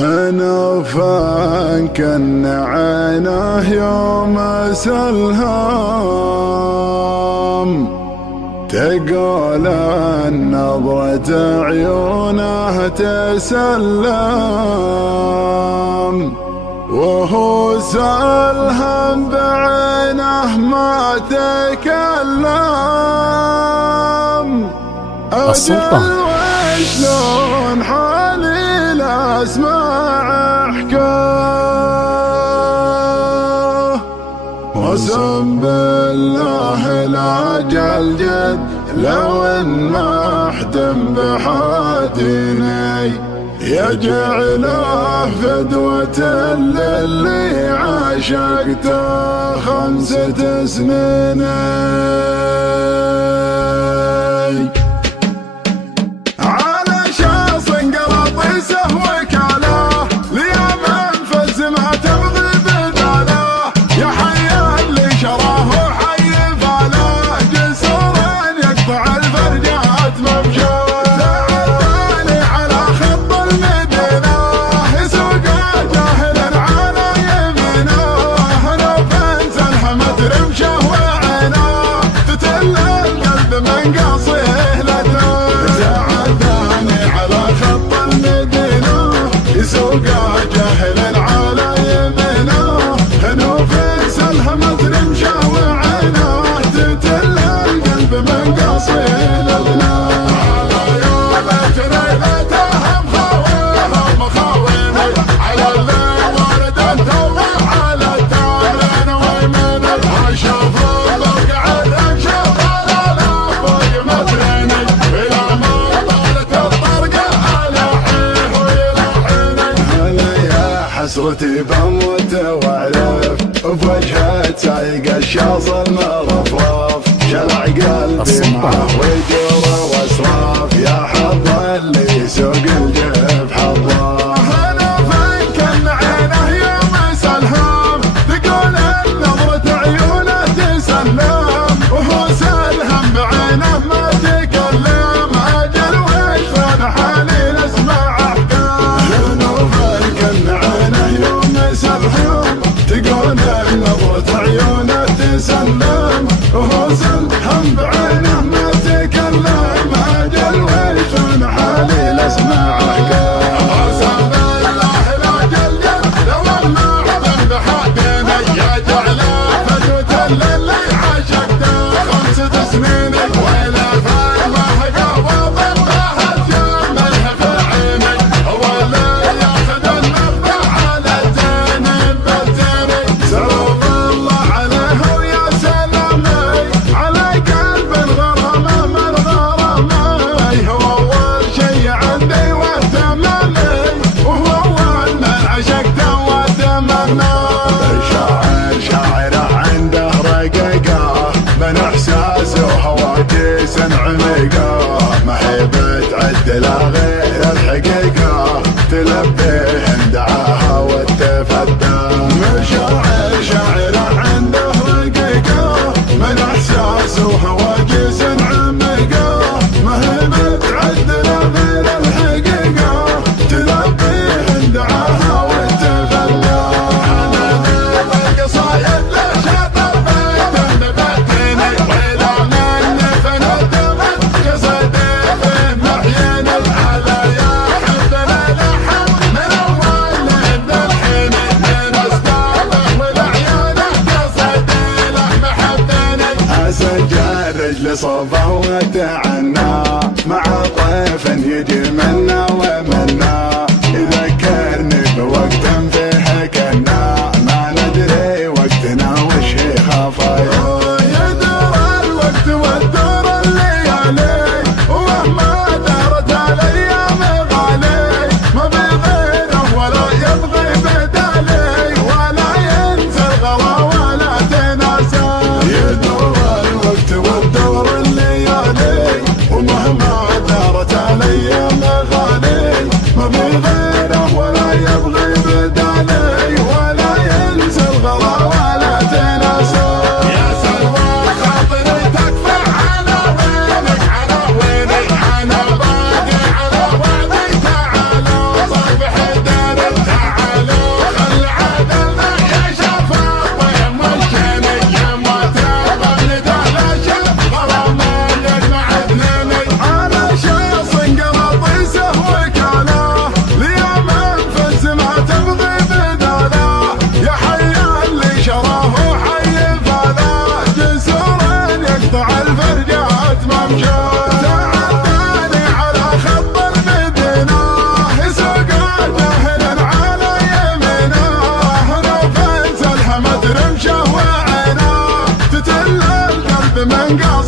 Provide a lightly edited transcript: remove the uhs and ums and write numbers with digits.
هنوفا كن عينه يوم سلهام، تقول النظرة عيونه تسلم، وهو سلهم بعينه ما تكلم. السلطان وشلون حالي لا اسمع حكاه، قسم بالله لا جلجد لو ان ما احتم بحاديني، يجعله فدوة للي عاشقته 5 سنين. حسرتي بموت واعرف بوجهه سايق الشاصل مرفرف، شلع قلبي معه ويدوره واسراف، يا حظ اللي يسوق الجيب حظه. انا فكن عينه يوم سلهام، تقول نظرة عيونه تسلم، وهو سلهم بعينه ما تكلم، اجل وشلون حالي نسمع احكام. انا فكن عينه يوم سلهام، تقول نظرة عيونه تسلم، وهو سلهم بعينه ما تكلم، اجل وشلون حالي نسمع احكام. قسم بالله لا جلجل لو ما احتم بحاديني، يجعله فدوة للي عاشقته 5 سنين، ولا فاهمه قوض الله جمله في عيني، هو اللي ياخذ النبض على الزين بالزين. سلام الله عليه ويا سلامي، على قلب الغرامه من غرامي، هو اول شي عندي واهتمامي، وهو اول من عشقته واتمناه. شاعره عنده رقيقه من احساسه وهواجس عميقه، ما هي بتعدل غير الحقيقه، تلبيه دعاها وتفدى. شاعره عنده رقيقه من احساسه وهواجس عميقه، ما هي بتعدل غير الحقيقه، تلبيه دعاها وتفدى. قصايد لا شاطر بيت نبتني، وإذا من فنت من قصدي في محيني، على يا حبنا لحن من أول للحين، من أسبابه ولعيونه قصدي له محبتني. أسجل رجل صوبه وتعنى، مع طيف يجي منا ومنا، يذكرني بوقت فيه كنا، ما ندري وقتنا وش هي خفايا. يدور الوقت وتدور الليالي، ومهما دارت الايام غالي، ما بغيره ولا يبغي بدالي، ولا ينسى الغلا ولا تناسى. يدور الوقت وتدور الليالي، ومهما دارت الايام غالي، قلبي